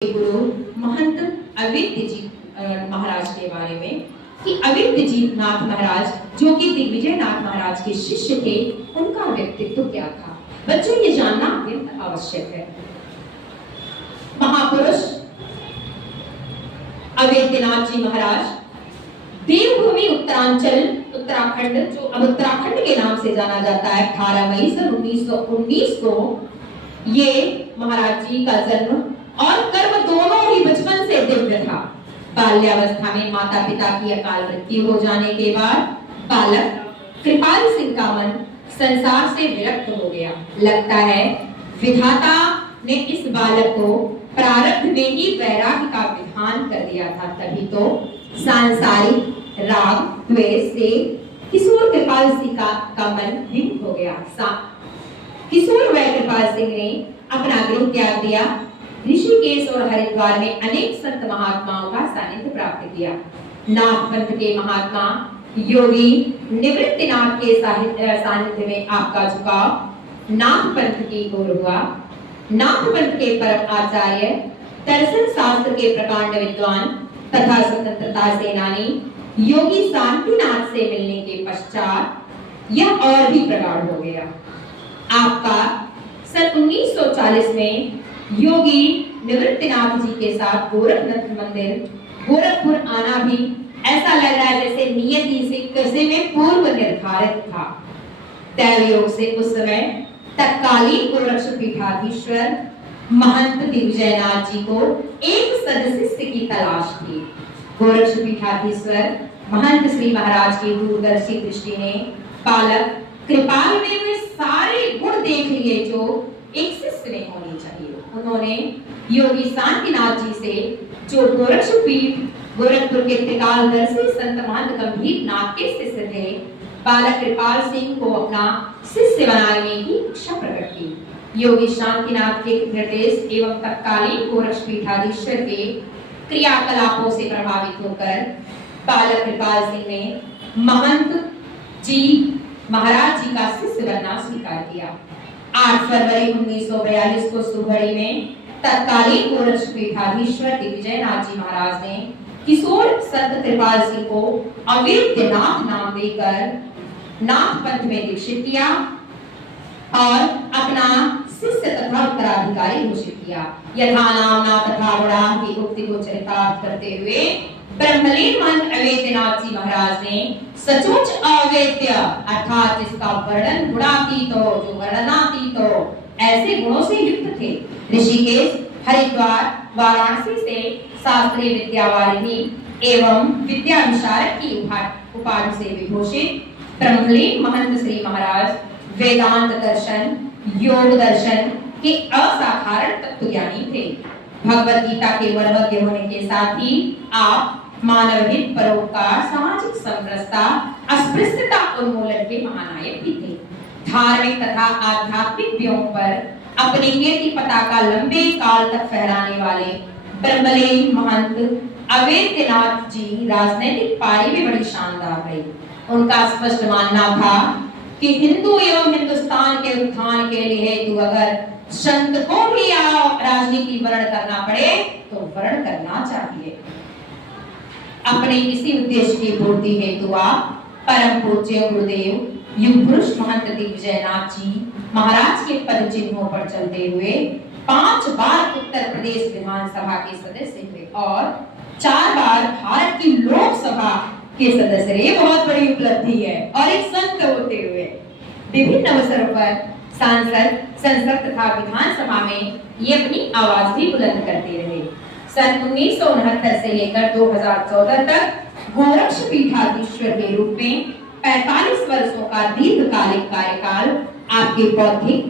गुरु महंत अवेद्य जी महाराज के बारे में कि अवेद्य जी नाथ महाराज जो कि दिग्विजय नाथ महाराज के शिष्य थे, उनका व्यक्तित्व क्या था। बच्चों, ये जानना अत्यंत आवश्यक है। महापुरुष अवेद्यनाथ जी महाराज देवभूमि उत्तरांचल उत्तराखंड, जो अब उत्तराखंड के नाम से जाना जाता है, 18 मई सन 1919 को ये महाराज जी का जन्म और कर्म दोनों ही बचपन से दिव्य था। बाल्यावस्था में माता पिता की अकाल मृत्यु हो जाने के बाद बालक कृपाल सिंह का मन संसार से विरक्त हो गया। लगता है विधाता ने इस बालक को प्रारब्ध में ही वैराग्य का विधान कर दिया था, तभी तो सांसारिक राग द्वेष से किशोर कृपाल सिंह का मन विमुख हो गया। किशोर व कृपाल सिंह ने अपना गृह त्याग दिया। ऋषिकेश और हरिद्वार में अनेक संत महात्माओं का सानिध्य प्राप्त किया। नाथ पंथ के महात्मा योगी निवृत्तिनाथ के सानिध्य में आपका झुकाव नाथ पंथ की ओर हुआ। नाथ पंथ के परम आचार्य, दर्शन शास्त्र के प्रकांड विद्वान तथा स्वतंत्रता सेनानी योगी शांतिनाथ से मिलने के पश्चात यह और भी प्रगाढ़ हो गया। आपका सन 1940 में योगी निवृत्तिनाथ जी के साथ गोरखनाथ मंदिर गोरखपुर आना भी ऐसा लग रहा है जैसे नियति से किसी में पूर्व निर्धारित था। दैवयोग से उस समय तत्कालीन गोरक्ष पीठाधीश्वर महंत दिग्विजयनाथ जी को एक सदस्य की तलाश थी। गोरक्ष पीठाधीश्वर महंत श्री महाराज की दूरदर्शी दृष्टि ने बालक कृपाल में वे सारे गुण देख लिए जो एक शिष्य में होनी चाहिए। उन्होंने योगी शांतिनाथ जी से, जो गोरक्ष पीठ गोरखपुर के त्रिकालदर्शी संत महंत गंभीर नाथ के शिष्य थे, बालक कृपाल सिंह को अपना शिष्य बनाने की इच्छा प्रकट की। योगी शांतिनाथ के निर्देश एवं तत्कालीन गोरक्ष पीठाधीश्वर के क्रियाकलापों से प्रभावित होकर बालक कृपाल सिंह ने महंत जी महाराज जी का शिष्य बनना स्वीकार किया। 8 फरवरी 1942 को सुबह में तत्कालीन गोरक्ष पीठाधीश्वर दिग्विजयनाथ जी महाराज ने किशोर संत कृपाल सिंह को अवेद्यनाथ नाम देकर नाथ पंथ में दीक्षित किया और अपना शिष्य तथा उत्तराधिकारी घोषित किया। यथा नामना तथा गुणा की उक्ति को चरितार्थ करते हुए ब्रह्मलीन महंत अवेद्यनाथ जी महाराज ने सचोच अवेद्य अर्थात जिसका वर्णन गुणातीत हो, जो वर्णनातीत हो, ऐसे गुणों से युक्त थे, ऋषिकेश हरिद्वार वाराणसी से शास्त्रीय विद्यावारिधि एवं विद्या विशारद की उपाधि से विभूषित ब्रह्मलीन महंत श्री महाराज वेदांत दर्शन योग दर्शन के असाधारण तत्वज्ञानी थे। भगवत गीता के वर्णज्ञ होने के साथ ही आप मानवहित, परोपकार, सामाजिक समरसता, अस्पृश्यता उन्मूलन के महानायक भी थे। धार्मिक तथा आध्यात्मिक व्योम पर अपनी कीर्ति पताका लंबे काल तक फहराने वाले ब्रह्मलीन महंत अवेद्यनाथ जी राजनीतिक पारी में बड़ी शानदार रही। उनका स्पष्ट मानना था कि हिंदू एवं हिंदुस्तान के उत्थान के लिए हेतु अगर संत को भी राजनीति वर्ण करना पड़े तो वर्ण करना चाहिए। अपने इसी उद्देश्य की पूर्ति हेतु आप परम पूज्य गुरुदेव युग पुरुष महंत दिग्विजयनाथ जी महाराज के पद चिन्हों पर चलते हुए 5 बार उत्तर प्रदेश विधानसभा के सदस्य हुए और 4 बार भारत की लोकसभा के सदस्य रहे। बहुत बड़ी उपलब्धि है। और एक संत होते हुए विभिन्न अवसरों पर सांसद, संसद तथा विधानसभा में ये अपनी आवाज भी बुलंद करते रहे। सन 1969 से लेकर 2014 तक गोरक्ष पीठाधीश्वर के रूप में 45 वर्षों का दीर्घकालिक कार्यकाल आपके बौद्धिक,